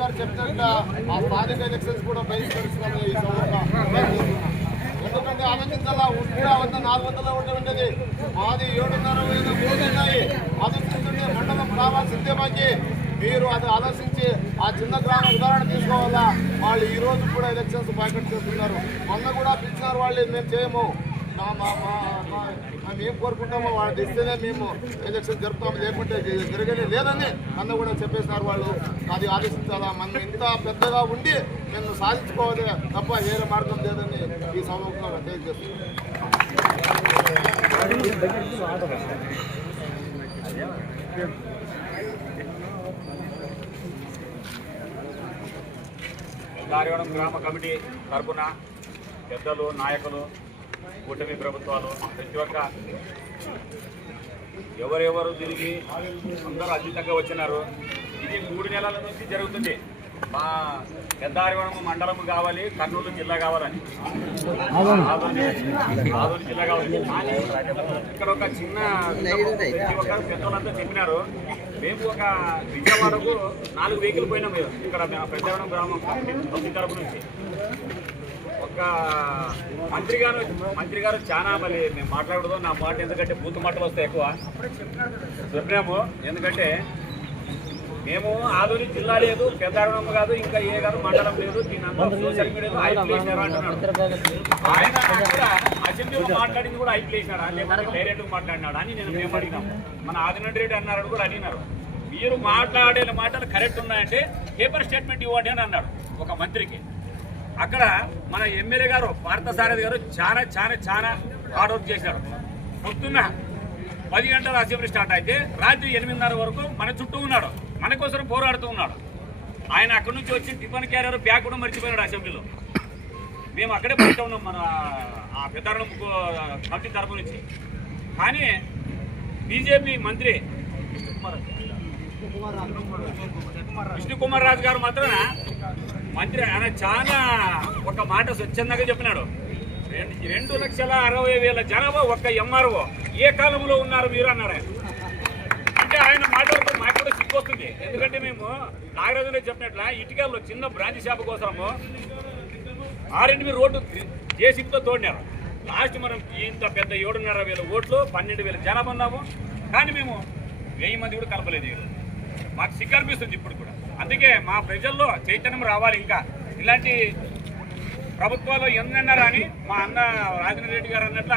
గారు చెప్పినట్టు ఆ స్థానిక ఎలక్షన్స్ కూడా బహిష్కరిస్తున్నాము ఈ సందర్భంగా. ఎందుకంటే ఆలోచించాలా, ఉంటే 400 ఉండేది, మాది 7.5 కోట్లు ఉన్నాయి. ఆలోచించుంటే మండలం కావాల్సిందే మాకి. మీరు అది ఆలోచించి ఆ చిన్న గ్రామం ఉదాహరణ తీసుకోవాలా. వాళ్ళు ఈ రోజు కూడా ఎలక్షన్స్ బాయ్కట్ చేస్తున్నారు. మొన్న కూడా పిలిచినారు వాళ్ళు, మేము చేయము, మేము ఏం కోరుకుంటామో వాళ్ళు తెస్తేనే మేము ఎలక్షన్ జరుపుతాము, లేకుంటే జరగనే లేదని అన్న కూడా చెప్పేసినారు వాళ్ళు. అది ఆలోచించాలా. మనం ఇంత పెద్దగా ఉండి మేము సాధించుకోవాలి తప్ప వేరే మార్గం లేదని ఈ సభలో తెలియజేస్తున్నాం. దారివడం గ్రామ కమిటీ తరఫున పెద్దలు, నాయకులు, కూటమి ప్రభుత్వాలు, ప్రతి ఒక్క ఎవరెవరు తిరిగి అందరూ అతీతంగా వచ్చినారు. ఇది 3 నెలల నుంచి జరుగుతుంది. మా పెద్దారివరం మండలం కావాలి, కర్నూలు జిల్లా కావాలని, ఆదోని జిల్లా కావాలి. కానీ ఇక్కడ ఒక చిన్న పెద్దలంతా చెప్పినారు. మేము ఒక విజయవాడకు 4 వెహికల్ పోయినాం. ఇక్కడ పెద్దారివరం గ్రామం కమిటీ తరపు నుంచి ఒక మంత్రి గారు చాలా మళ్ళీ మేము మాట్లాడదు, నా మాట ఎందుకంటే బూతు మాటలు వస్తాయి ఎక్కువ చెప్పినాము. ఎందుకంటే మేము ఆదోని జిల్లా లేదు, పెద్దారివరం కాదు, ఇంకా ఏ కాదు, మండలం లేదు, దీని సోషల్ మీడియాలో హైప్ చేసినారు అంటున్నాడు. ఆయన కూడా అసెంబ్లీలో మాట్లాడింది కూడా హైప్ చేసినారా, లేకపోతే డైరెక్ట్గా మాట్లాడినాడు అని మేము అడిగినాం. మన ఆదినారాయణ రెడ్డి అన్నాడు కూడా అడిగినారు. మీరు మాట్లాడే మాటలు కరెక్ట్ ఉన్నాయంటే పేపర్ స్టేట్మెంట్ ఇవ్వండి అని అన్నాడు ఒక మంత్రికి. అక్కడ మన ఎమ్మెల్యే గారు పార్థసారథి గారు చాలా చాలా చాలా హార్డ్ వర్క్ చేశారు. పొద్దున్న 10 గంటల అసెంబ్లీ స్టార్ట్ అయితే రాత్రి 8:30 వరకు మన చుట్టూ ఉన్నాడు, మన కోసం పోరాడుతూ ఉన్నాడు. ఆయన అక్కడి నుంచి వచ్చి టిఫిన్ క్యారియర్ బ్యాగ్ కూడా మర్చిపోయాడు అసెంబ్లీలో. మేము అక్కడే బయట ఉన్నాం మన ఆ పెద్దారం కమిటీ తరపు నుంచి. కానీ బీజేపీ మంత్రి విష్ణు కుమార్ రాజు గారు మాత్రం మంత్రి ఆయన చాలా ఒక మాట స్వచ్ఛందంగా చెప్పినాడు. 2,60,000 జనాభా ఒక్క ఎంఆర్ఓ ఏ కాలంలో ఉన్నారు మీరు అన్నారు ఆయన. అంటే ఆయన మాట్లాడుతూ మాకు కూడా సిగ్గు వస్తుంది. ఎందుకంటే మేము నాగరాజునే చెప్పినట్ల ఇటుకల్లో చిన్న బ్రాంచ్ షాప్ కోసము 6-8 రోడ్డు జేసీబీతో తోడినారు. లాస్ట్ మనం ఇంత పెద్ద 7,500 ఓట్లు 12,000 జనాభా ఉన్నాము. కానీ మేము 1000 మంది కూడా కలపలేదు. మాకు సిగ్గు అనిపిస్తుంది ఇప్పుడు కూడా. అందుకే మా ప్రజల్లో చైతన్యం రావాలి. ఇంకా ఇలాంటి ప్రభుత్వాలు ఎన్నన్నారా అని మా అన్న రాజేంద్ర రెడ్డి గారు అన్నట్ల